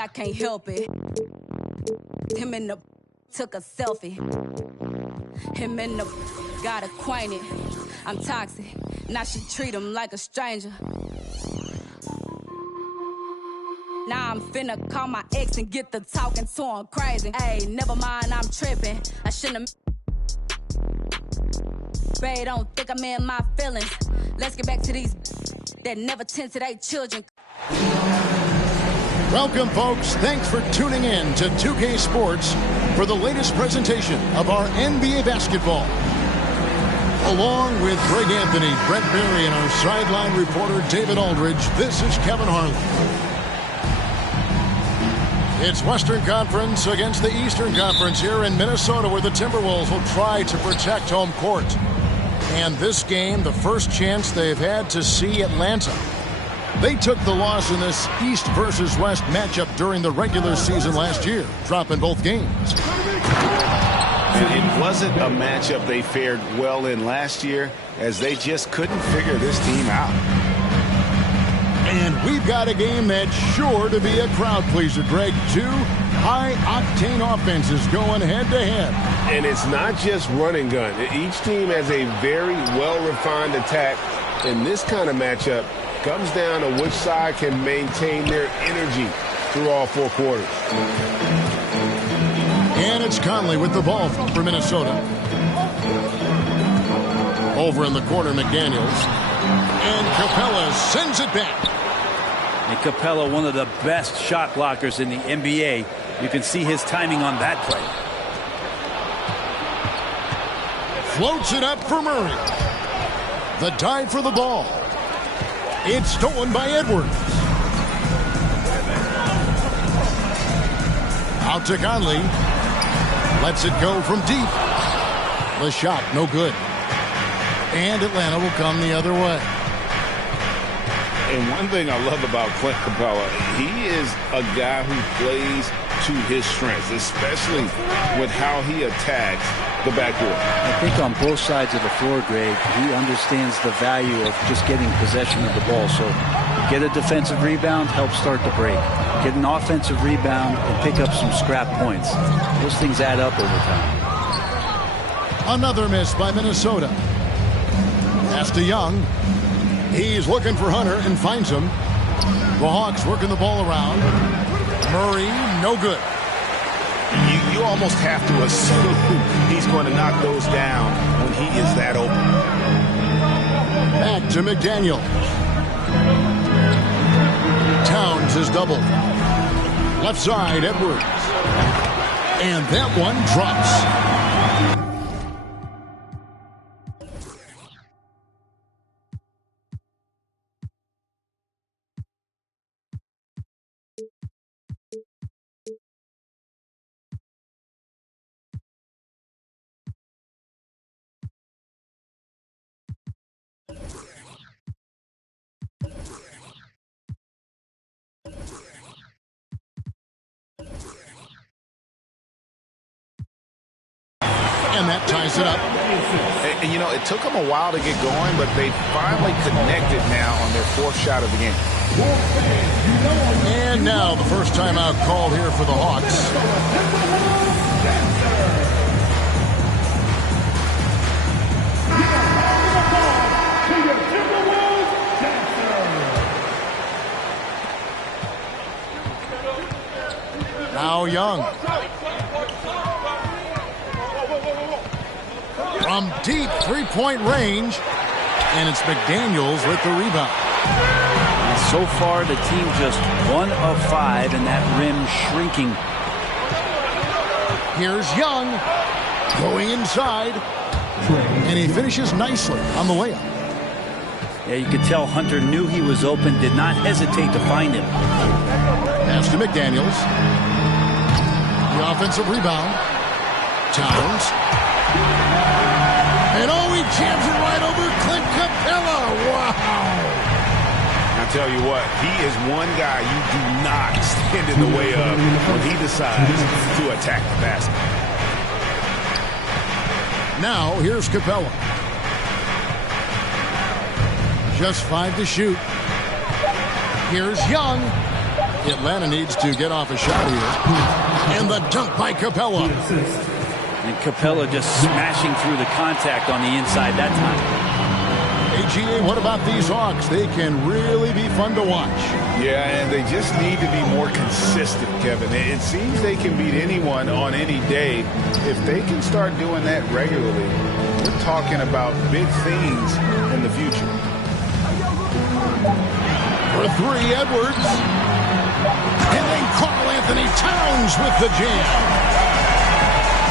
I can't help it. Him and the took a selfie. Him and the got acquainted. I'm toxic. Now she treat him like a stranger. Now I'm finna call my ex and get the talking to him crazy. Hey, never mind, I'm tripping. I shouldn't have. Babe, don't think I'm in my feelings. Let's get back to these that never tend to their children. Welcome, folks. Thanks for tuning in to 2K Sports for the latest presentation of our NBA basketball. Along with Greg Anthony, Brent Berry, and our sideline reporter David Aldridge, this is Kevin Harlan. It's Western Conference against the Eastern Conference here in Minnesota, where the Timberwolves will try to protect home court. And this game, the first chance they've had to see Atlanta. They took the loss in this East versus West matchup during the regular season last year, dropping both games. And it wasn't a matchup they fared well in last year, as they just couldn't figure this team out. And we've got a game that's sure to be a crowd pleaser, Greg. Two high-octane offenses going head-to-head. And it's not just run and gun. Each team has a very well-refined attack. And this kind of matchup comes down to which side can maintain their energy through all four quarters. And it's Conley with the ball for Minnesota. Over in the corner, McDaniels. And Capella sends it back. And Capella, one of the best shot blockers in the NBA. You can see his timing on that play. Floats it up for Murray. The dive for the ball. It's stolen by Edwards. Out to Conley. Lets it go from deep. The shot, no good. And Atlanta will come the other way. And one thing I love about Clint Capella, he is a guy who plays to his strengths, especially with how he attacks the backcourt. I think on both sides of the floor, Greg, he understands the value of just getting possession of the ball. So get a defensive rebound, help start the break. Get an offensive rebound and pick up some scrap points. Those things add up over time. Another miss by Minnesota. Pass to Young. He's looking for Hunter and finds him. The Hawks working the ball around. Murray, no good. You almost have to assume he's going to knock those down when he is that open. Back to McDaniel. Towns is doubled. Left side, Edwards. And that one drops. And that ties it up. And, you know, it took them a while to get going, but they finally connected now on their fourth shot of the game. And now the first timeout called here for the Hawks. Now Young. From deep three-point range. And it's McDaniels with the rebound. So far, the team just 1 of 5, and that rim shrinking. Here's Young going inside. And he finishes nicely on the layup. Yeah, you could tell Hunter knew he was open, did not hesitate to find him. Pass to McDaniels. The offensive rebound. Towns. And oh, he jams it right over Clint Capella. Wow. I tell you what, he is one guy you do not stand in the way of when he decides to attack the basket. Now, here's Capella. Just 5 to shoot. Here's Young. Atlanta needs to get off a shot here. And the dunk by Capella. And Capella just smashing through the contact on the inside that time. AGA, what about these Hawks? They can really be fun to watch. Yeah, and they just need to be more consistent, Kevin. It seems they can beat anyone on any day. If they can start doing that regularly, we're talking about big things in the future. For three, Edwards. And then Karl Anthony Towns with the jam.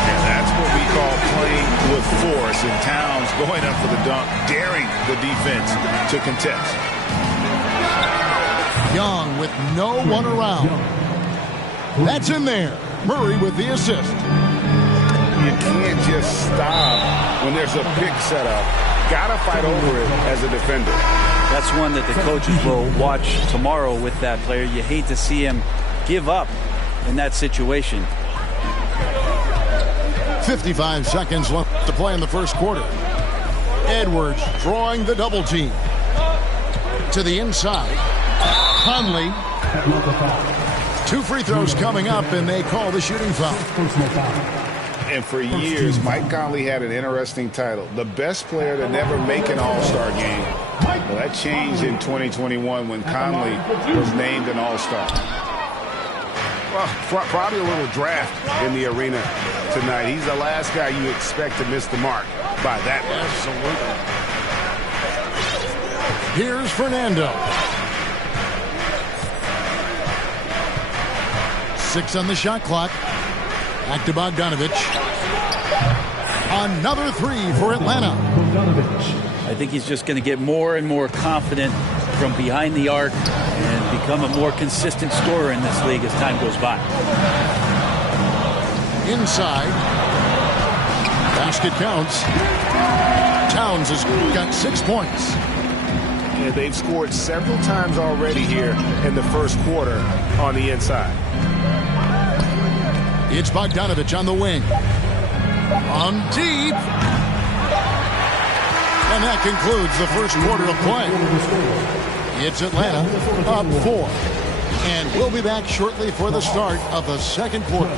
And that's what we call playing with force. And Towns going up for the dunk, daring the defense to contest. Young with no one around. That's in there. Murray with the assist. You can't just stop when there's a pick set up. Gotta fight over it as a defender. That's one that the coaches will watch tomorrow with that player. You hate to see him give up in that situation. 55 seconds left to play in the first quarter. Edwards drawing the double team. To the inside. Conley. 2 free throws coming up, and they call the shooting foul. And for years, Mike Conley had an interesting title. The best player to never make an All-Star game. Well, that changed in 2021 when Conley was named an All-Star. Well, probably a little draft in the arena tonight. He's the last guy you expect to miss the mark by that much. Absolutely. Here's Fernando. 6 on the shot clock. Back to Bogdanovic. Another 3 for Atlanta. I think he's just going to get more and more confident from behind the arc and become a more consistent scorer in this league as time goes by. Inside. Basket counts. Towns has got 6 points. And they've scored several times already here in the first quarter on the inside. It's Bogdanovic on the wing. On deep. And that concludes the first quarter of play. It's Atlanta up 4. And we'll be back shortly for the start of the second quarter.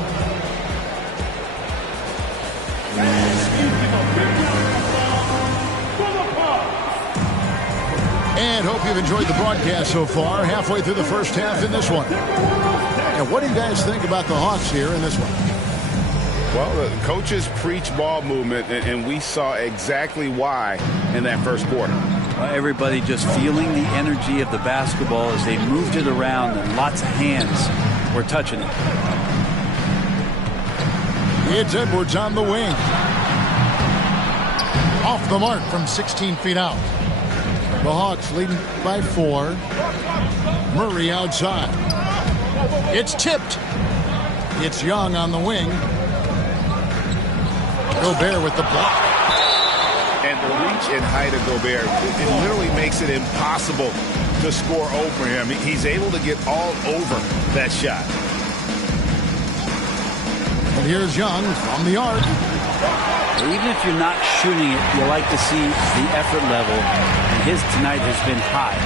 And hope you've enjoyed the broadcast so far. Halfway through the first half in this one. And what do you guys think about the Hawks here in this one? Well, the coaches preach ball movement, and we saw exactly why in that first quarter. Everybody just feeling the energy of the basketball as they moved it around, and lots of hands were touching it. It's Edwards on the wing. Off the mark from 16 feet out. The Hawks leading by 4. Murray outside. It's tipped. It's Young on the wing. Gobert with the block. And the reach and height of Gobert, it literally makes it impossible to score over him. He's able to get all over that shot. And here's Young from the arc. Even if you're not shooting it, you like to see the effort level. And his tonight has been high.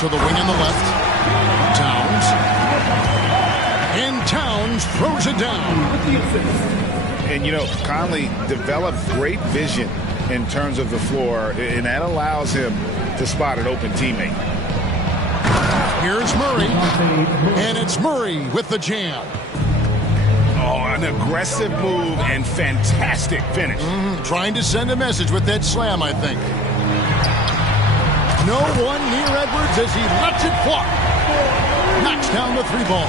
To the wing on the left. Towns. And Towns throws it down. And, you know, Conley developed great vision in terms of the floor, and that allows him to spot an open teammate. Here's Murray. And it's Murray with the jam. Oh, an aggressive move and fantastic finish. Trying to send a message with that slam, I think. No one near Edwards as he lets it fly. Knocks down the 3 ball.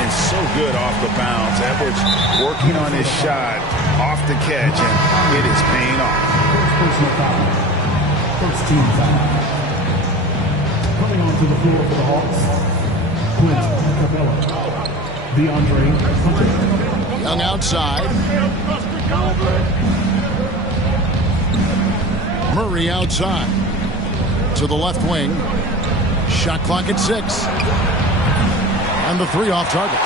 And so good off the bounce. Edwards working on his shot off the catch, and it is paying off. First team foul. Coming onto the floor for the Hawks, Clint Capella. DeAndre Hunter. Young outside. Murray outside. To the left wing. Shot clock at 6. And the 3 off target.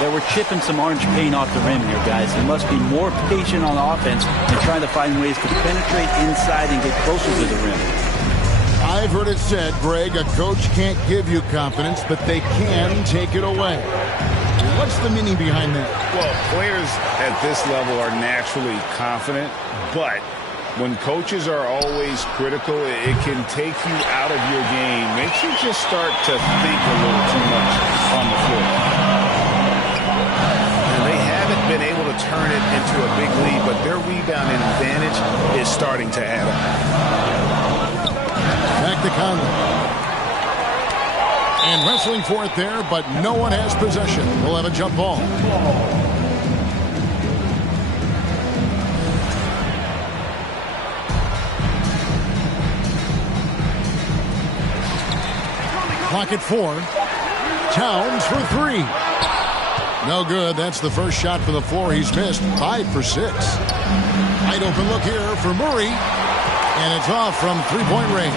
Yeah, we're chipping some orange paint off the rim here, guys. They must be more patient on offense and trying to find ways to penetrate inside and get closer to the rim. I I've heard it said, Greg, a coach can't give you confidence, but they can take it away. What's the meaning behind that? Well, players at this level are naturally confident, but when coaches are always critical, it can take you out of your game. Makes you just start to think a little too much on the floor. And they haven't been able to turn it into a big lead, but their rebounding advantage is starting to add up. Back to Conley. And wrestling for it there, but no one has possession. We'll have a jump ball. Clock at 4. Towns for 3. No good. That's the first shot for the floor he's missed. 5 for 6. Wide open look here for Murray. And it's off from three-point range.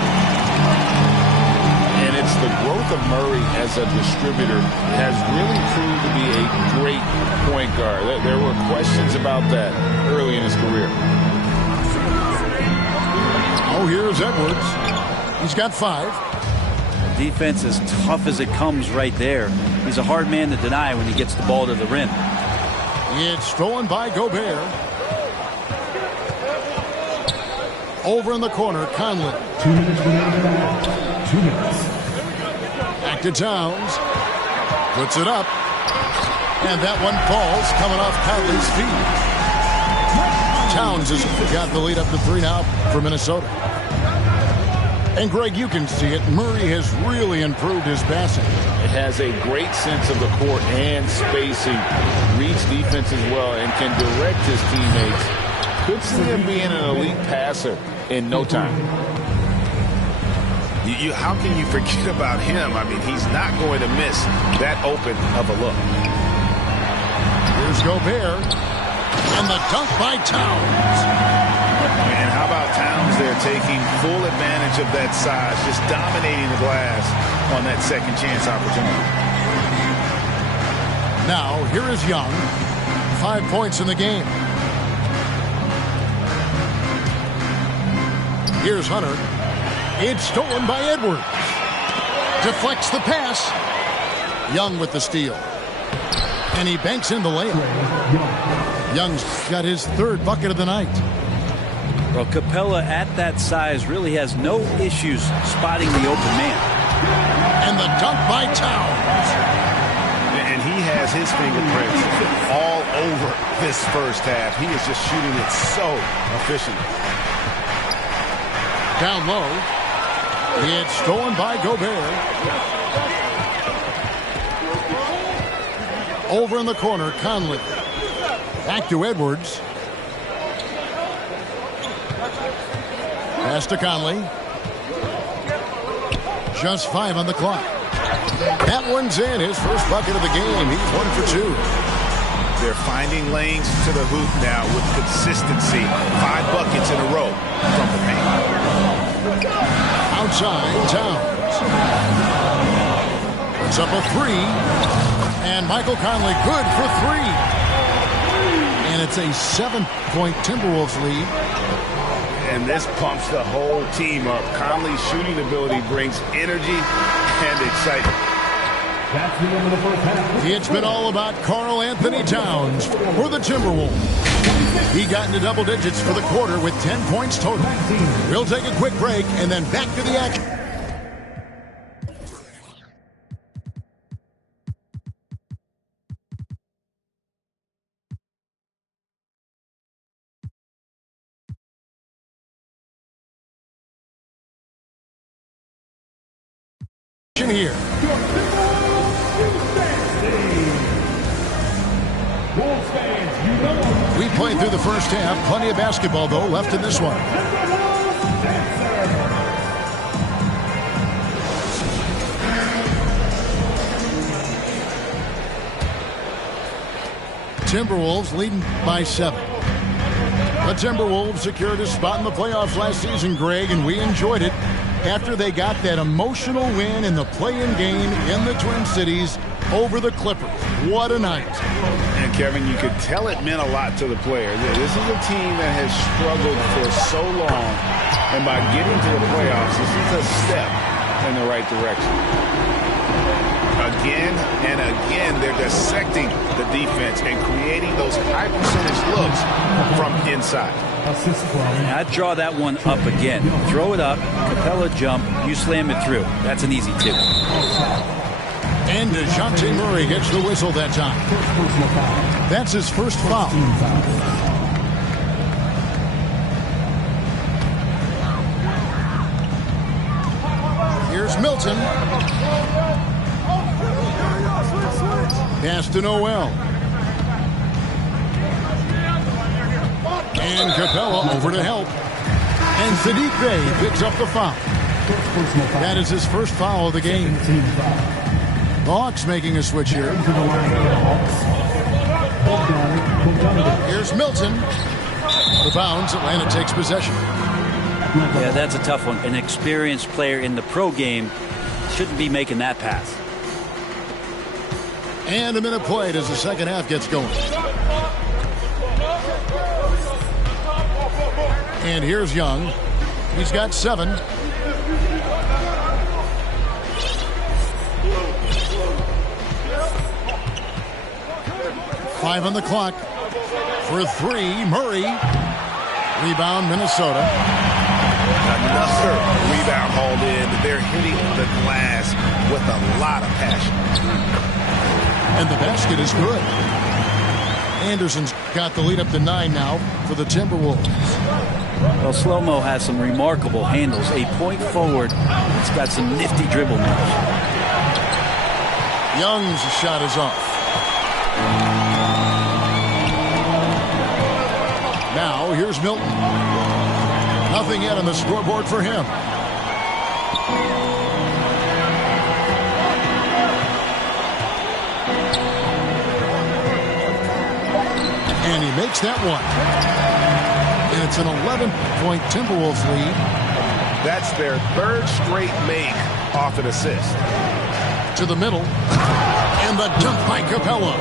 And it's the growth of Murray as a distributor has really proved to be a great point guard. There were questions about that early in his career. Oh, here's Edwards. He's got 5. Defense as tough as it comes right there. He's a hard man to deny when he gets the ball to the rim. It's stolen by Gobert. Over in the corner, Conley. 2 minutes remaining. 2 minutes. Back to Towns. Puts it up. And that one falls coming off Conley's feet. Towns has got the lead up to 3 now for Minnesota. And Greg, you can see it. Murray has really improved his passing. It has a great sense of the court and spacing. Reads defense as well and can direct his teammates. Could see him being an elite passer in no time. How can you forget about him? I mean, he's not going to miss that open of a look. Here's Gobert. And the dunk by Towns. And how about Towns there taking full advantage of that size, just dominating the glass on that second chance opportunity. Now, here is Young. 5 points in the game. Here's Hunter. It's stolen by Edwards. Deflects the pass. Young with the steal. And he banks in the layup. Young's got his 3rd bucket of the night. Well, Capella at that size really has no issues spotting the open man. And the dunk by Towns. And he has his fingerprints all over this first half. He is just shooting it so efficiently. Down low. It's stolen by Gobert. Over in the corner, Conley. Back to Edwards. Pass to Conley. Just 5 on the clock. That one's in. His first bucket of the game. He's 1 for 2. They're finding lanes to the hoop now with consistency. 5 buckets in a row from the paint. Outside, Towns. It's up a 3. And Michael Conley good for 3. And it's a 7-point Timberwolves lead. And this pumps the whole team up. Conley's shooting ability brings energy and excitement. That's the end of the first half. It's been all about Karl Anthony Towns for the Timberwolves. He got into double digits for the quarter with 10 points total. We'll take a quick break and then back to the action. Here. We played through the first half. Plenty of basketball, though, left in this one. Timberwolves leading by 7. The Timberwolves secured a spot in the playoffs last season, Greg, and we enjoyed it. after they got that emotional win in the play-in game in the Twin Cities over the Clippers. What a night. And Kevin, you could tell it meant a lot to the players. This is a team that has struggled for so long, and by getting to the playoffs, this is a step in the right direction. Again and again, they're dissecting the defense and creating those high percentage looks from inside. I'd draw that one up again. Throw it up, Capella jump, you slam it through. That's an easy two. And DeJounte Murray gets the whistle that time. That's his first foul. Here's Milton. Pass to Noel. And Capella over to help. And Saddiq Bey picks up the foul. That is his first foul of the game. The Hawks making a switch here. Here's Milton. The bounds. Atlanta takes possession. Yeah, that's a tough one. An experienced player in the pro game shouldn't be making that pass. And a minute played as the second half gets going. And here's Young. He's got 7. Five on the clock. For 3, Murray. Rebound, Minnesota. Another rebound hauled in. They're hitting the glass with a lot of passion. And the basket is good. Anderson's got the lead up to 9 now for the Timberwolves. Well, Slow-Mo has some remarkable handles. A point forward. It's got some nifty dribble moves. Young's shot is off. Now, here's Milton. Nothing yet on the scoreboard for him. And he makes that one. And it's an 11-point Timberwolves lead. That's their 3rd straight make off an assist. To the middle. And the dunk by Capella.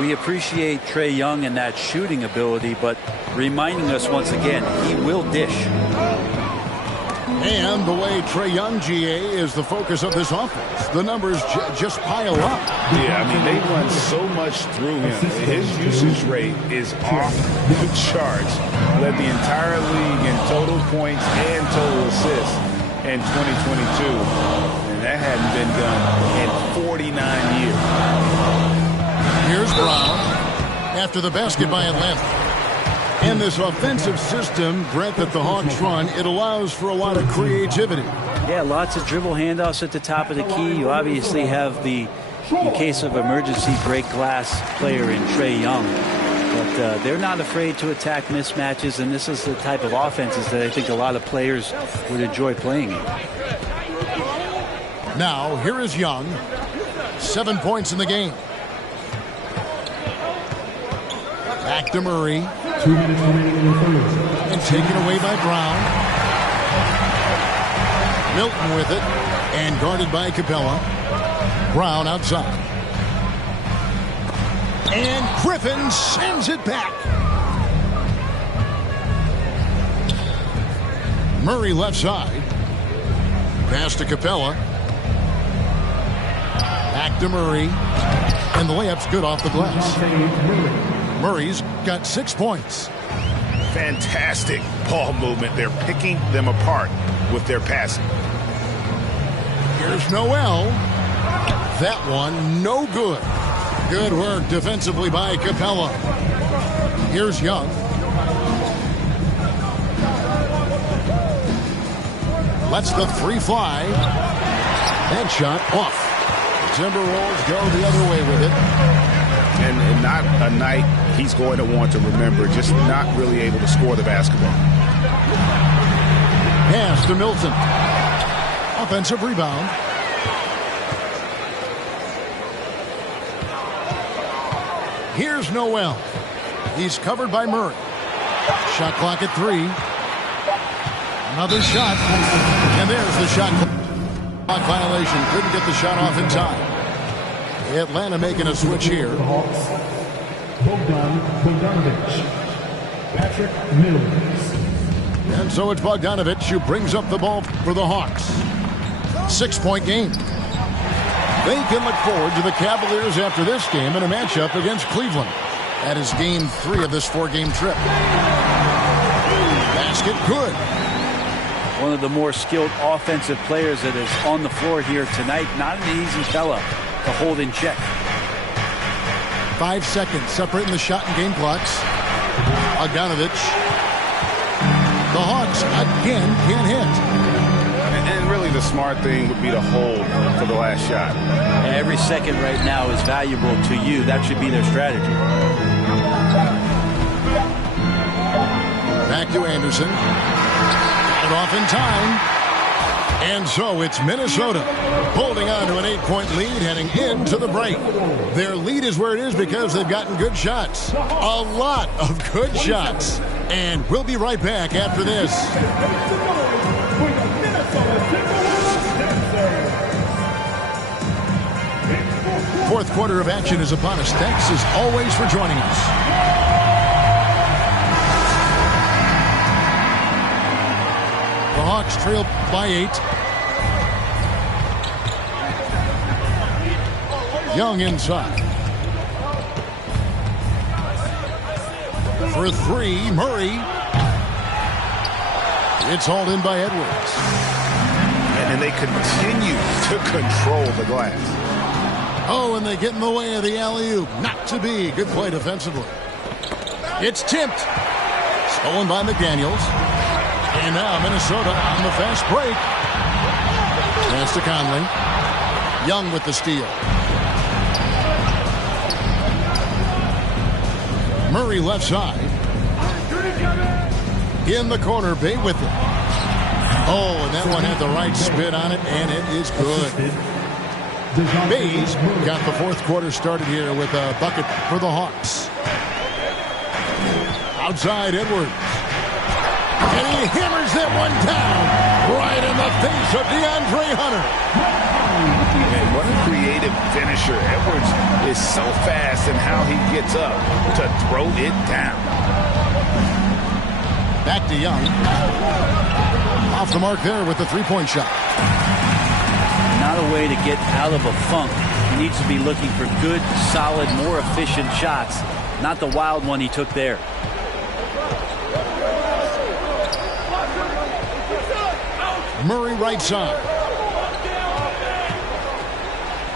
We appreciate Trae Young and that shooting ability, but reminding us once again, he will dish. And the way Trae Young, GA, is the focus of this offense. The numbers just pile up. Yeah, I mean, they run so much through him. His usage rate is off the charts. Led the entire league in total points and total assists in 2022. And that hadn't been done in 49 years. Here's Brown after the basket by Atlanta. And this offensive system, Brett, that the Hawks run, it allows for a lot of creativity. Yeah, lots of dribble handoffs at the top of the key. You obviously have the, in case of emergency, break glass player in Trae Young. But they're not afraid to attack mismatches, and this is the type of offenses that I think a lot of players would enjoy playing in. Now, here is Young. 7 points in the game. Back to Murray. 2 minutes remaining in the third. And taken away by Brown. Milton with it. And guarded by Capella. Brown outside. And Griffin sends it back. Murray left side. Pass to Capella. Back to Murray. And the layup's good off the glass. Murray's got 6 points. Fantastic ball movement. They're picking them apart with their passing. Here's Noel. That one, no good. Good work defensively by Capella. Here's Young. Lets the 3 fly. That shot off. The Timberwolves go the other way with it. And not a night he's going to want to remember, just not really able to score the basketball. Pass to Milton. Offensive rebound. Here's Noel. He's covered by Murray. Shot clock at 3. Another shot. And there's the shot clock violation. Couldn't get the shot off in time. Atlanta making a switch here. The Hawks. Bogdanovich. Patrick Mills. And so it's Bogdanovich who brings up the ball for the Hawks. 6-point game. They can look forward to the Cavaliers after this game in a matchup against Cleveland. That is game 3 of this 4-game trip. Basket good. One of the more skilled offensive players that is on the floor here tonight. Not an easy fella to hold in check. 5 seconds separating the shot and game clocks. Bogdanovich. The Hawks again can't hit. And really the smart thing would be to hold for the last shot. Every second right now is valuable to you. That should be their strategy. Back to Anderson. Got it off in time. And so it's Minnesota holding on to an 8-point lead heading into the break. Their lead is where it is because they've gotten good shots. A lot of good shots. And we'll be right back after this. Fourth quarter of action is upon us. Thanks as always for joining us. The Hawks trail by 8. Young inside. For 3, Murray. It's hauled in by Edwards. And they continue to control the glass. Oh, and they get in the way of the alley-oop. Not to be. Good play defensively. It's tipped. Stolen by McDaniels. And now Minnesota on the fast break. Pass to Conley. Young with the steal. Murray left side. In the corner, Bay with it. Oh, and that one had the right spin on it, and it is good. Bay's got the fourth quarter started here with a bucket for the Hawks. Outside Edwards. And he hammers that one down right in the face of DeAndre Hunter. And what a creative finisher. Edwards is so fast in how he gets up to throw it down. Back to Young. Off the mark there with the three-point shot. Not a way to get out of a funk. He needs to be looking for good, solid, more efficient shots. Not the wild one he took there. Murray right side.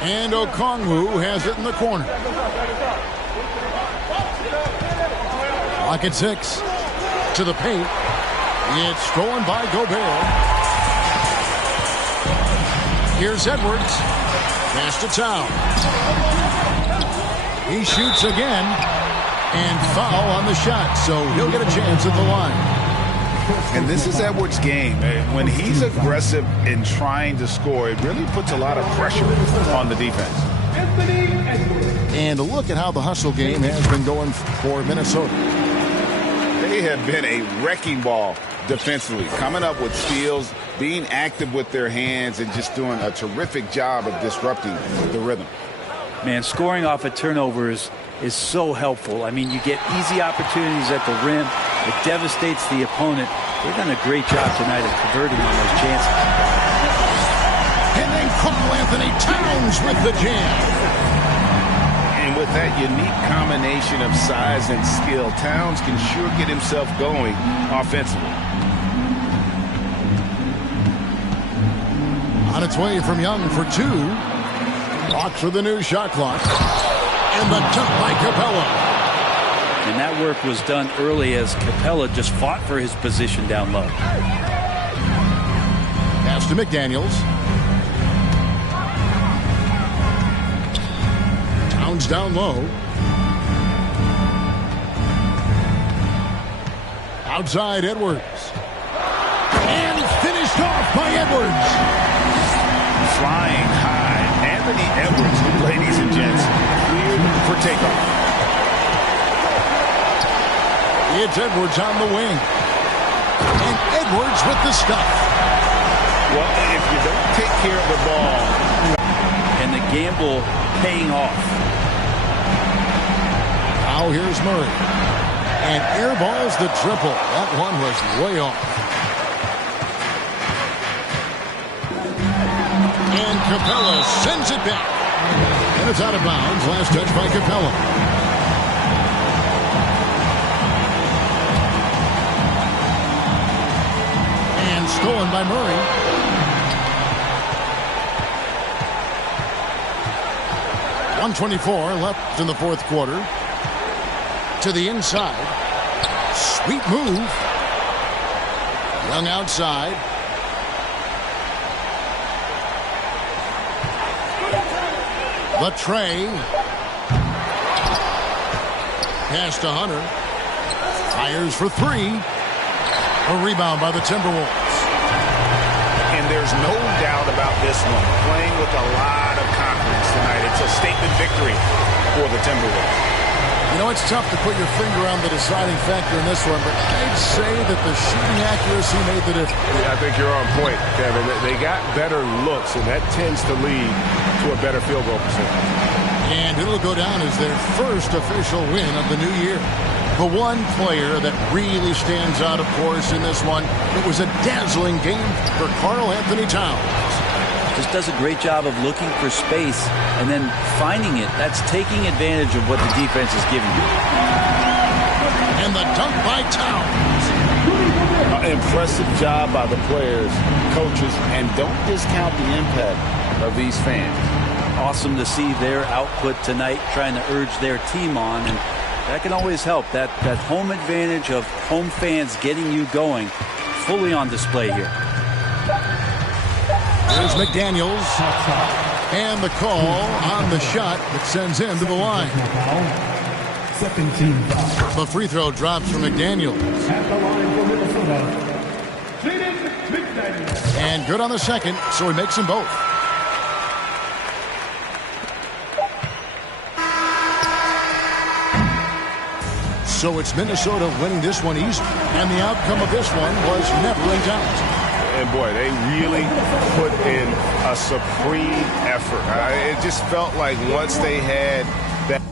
And Okongwu has it in the corner. Clock at 6. To the paint. It's stolen by Gobert. Here's Edwards. Pass to Town. He shoots again. And foul on the shot. So he'll get a chance at the line. And this is Edwards' game. When he's aggressive in trying to score, it really puts a lot of pressure on the defense. And look at how the hustle game has been going for Minnesota. They have been a wrecking ball defensively, coming up with steals, being active with their hands, and just doing a terrific job of disrupting the rhythm. Man, scoring off of turnovers is so helpful. I mean, you get easy opportunities at the rim. It devastates the opponent. They've done a great job tonight of converting on those chances. And then Karl Anthony Towns with the jam. And with that unique combination of size and skill, Towns can sure get himself going offensively. On its way from Young for 2. Hawks for the new shot clock. And the jump by Capella. And that work was done early as Capella just fought for his position down low. Pass to McDaniels. Towns down low. Outside Edwards. And finished off by Edwards. Flying high. Anthony Edwards, ladies and gents, cleared for takeoff. It's Edwards on the wing. And Edwards with the stuff. Well, if you don't take care of the ball. And the gamble paying off. Now here's Murray. And airballs the triple. That one was way off. And Capella sends it back. And it's out of bounds. Last touch by Capella. And stolen by Murray. .124 left in the fourth quarter. To the inside. Sweet move. Young outside. Latre. Pass to Hunter. Fires for three. A rebound by the Timberwolves. And there's no doubt about this one. Playing with a lot of confidence tonight. It's a statement victory for the Timberwolves. You know, it's tough to put your finger on the deciding factor in this one, but I'd say that the shooting accuracy made the difference. Yeah, I think you're on point, Kevin. They got better looks, and that tends to lead to a better field goal percentage. And it'll go down as their first official win of the new year. The one player that really stands out, of course, in this one, it was a dazzling game for Karl Anthony Towns. Just does a great job of looking for space and then finding it. That's taking advantage of what the defense is giving you. And the dunk by Towns. Impressive job by the players, coaches, and don't discount the impact of these fans. Awesome to see their output tonight, trying to urge their team on, and that can always help. That home advantage of home fans getting you going, fully on display here. Here's McDaniels. And the call on the shot that sends him to the line. Second team foul. The free throw drops for McDaniels. At the line for Minnesota, McDaniels. And good on the second, so he makes them both. So it's Minnesota winning this one easily. And the outcome of this one was never in doubt. And boy, they really put in a supreme effort. It just felt like once they had that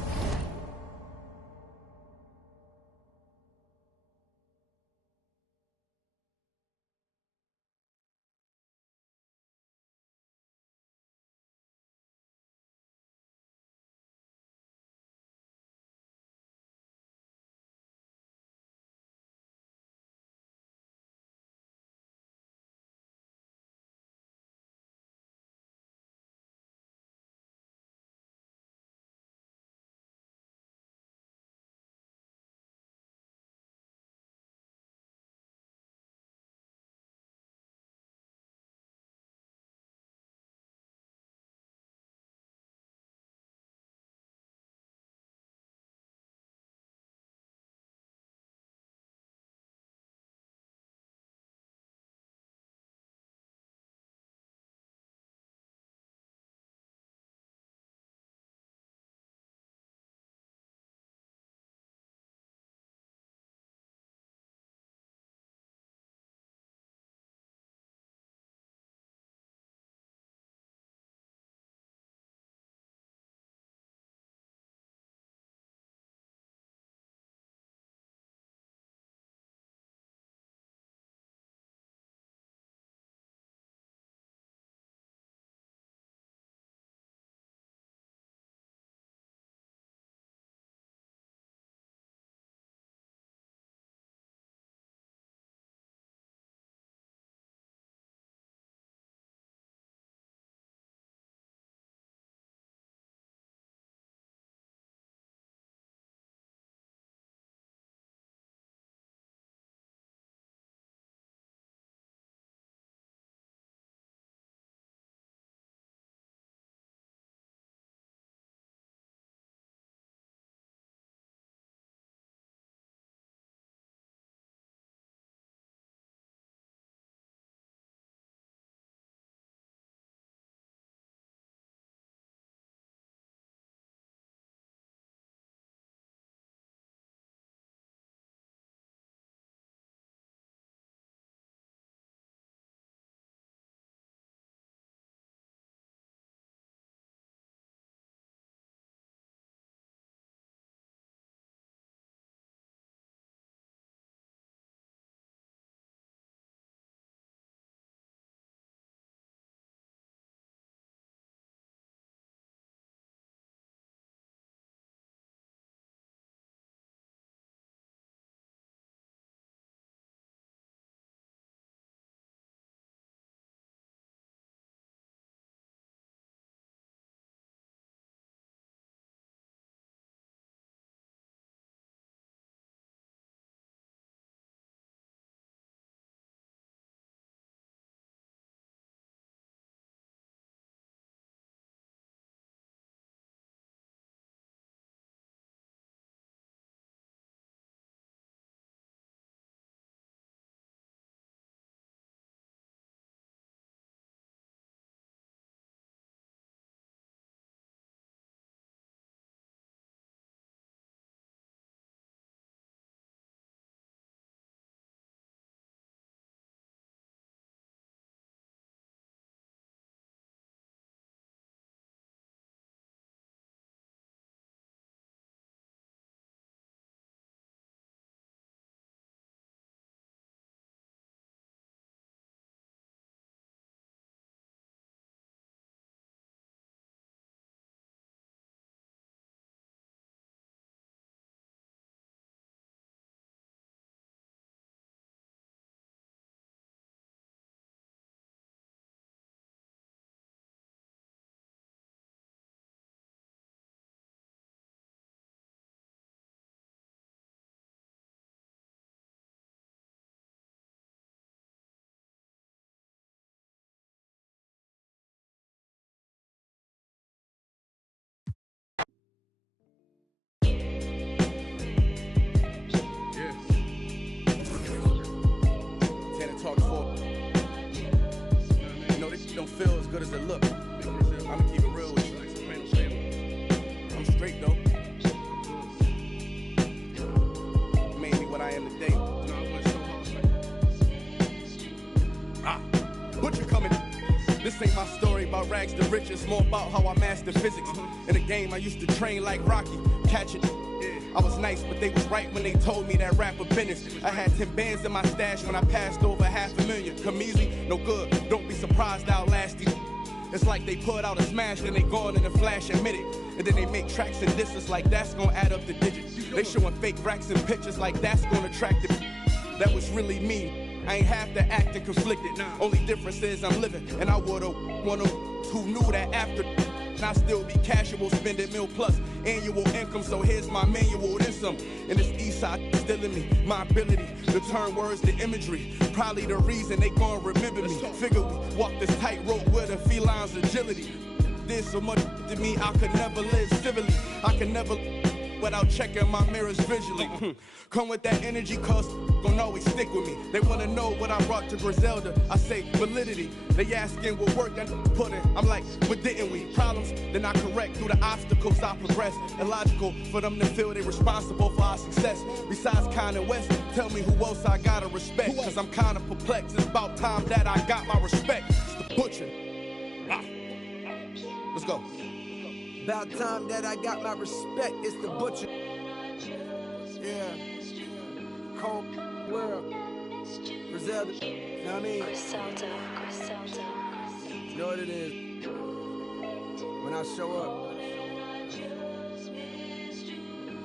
good as it look. I'ma keep it real with you. I'm straight though. Made me what I am today. Butcher coming. This ain't my story about rags to riches, more about how I mastered physics. In the game, I used to train like Rocky, catch it. I was nice, but they was right when they told me that rapper business. I had 10 bands in my stash when I passed over $500,000. Come easy, no good. Don't be surprised I'll last you. It's like they put out a smash, then they gone in a flash, admit it. And then they make tracks and disses like that's gonna add up the digits. They showing fake racks and pictures like that's gonna attract it. That was really me. I ain't have to act and conflicted. Only difference is I'm living, and I would've one of who knew that after. And I still be casual, spending $1 million plus annual income. So here's my manual, then some. And this east side still in me, my ability to turn words to imagery. Probably the reason they gon' remember me. Figure we walk this tightrope with a feline's agility. There's so much to me, I could never live civilly. I can never without checking my mirrors visually. Come with that energy, cause gon' always stick with me. They wanna know what I brought to Griselda. I say validity. They asking what work I put in. I'm like, what didn't we? Problems, then I correct through the obstacles I progress. Illogical for them to feel they responsible for our success. Besides Kanye West, tell me who else I gotta respect. Cause I'm kinda perplexed. It's about time that I got my respect. It's the Butcher. Let's go. About time that I got my respect, it's the Butcher. Yeah. Cold world. Griselda. You know what I mean? Griselda. You know what it is. When I show up,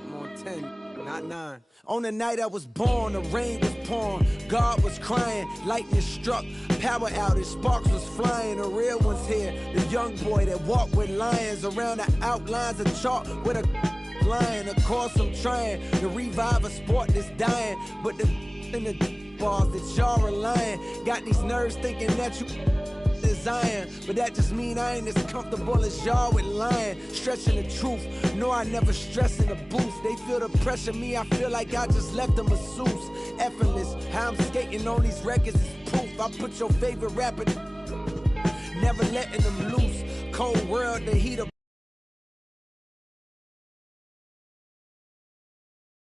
I'm on 10, not 9. On the night I was born, the rain was pouring, God was crying, lightning struck, power outage, sparks was flying, the real one's here, the young boy that walked with lions around the outlines of chalk with a lion. Of course I'm trying to revive a sport that's dying, but the in the bars that y'all relying got these nerves thinking that you design, but that just mean I ain't as comfortable as y'all with lying, stretching the truth. No, I never stress in the booth. They feel the pressure, me, I feel like I just left a masseuse. Effortless, how I'm skating on these records is proof. I put your favorite rapper, never letting them loose. Cold world, the heat of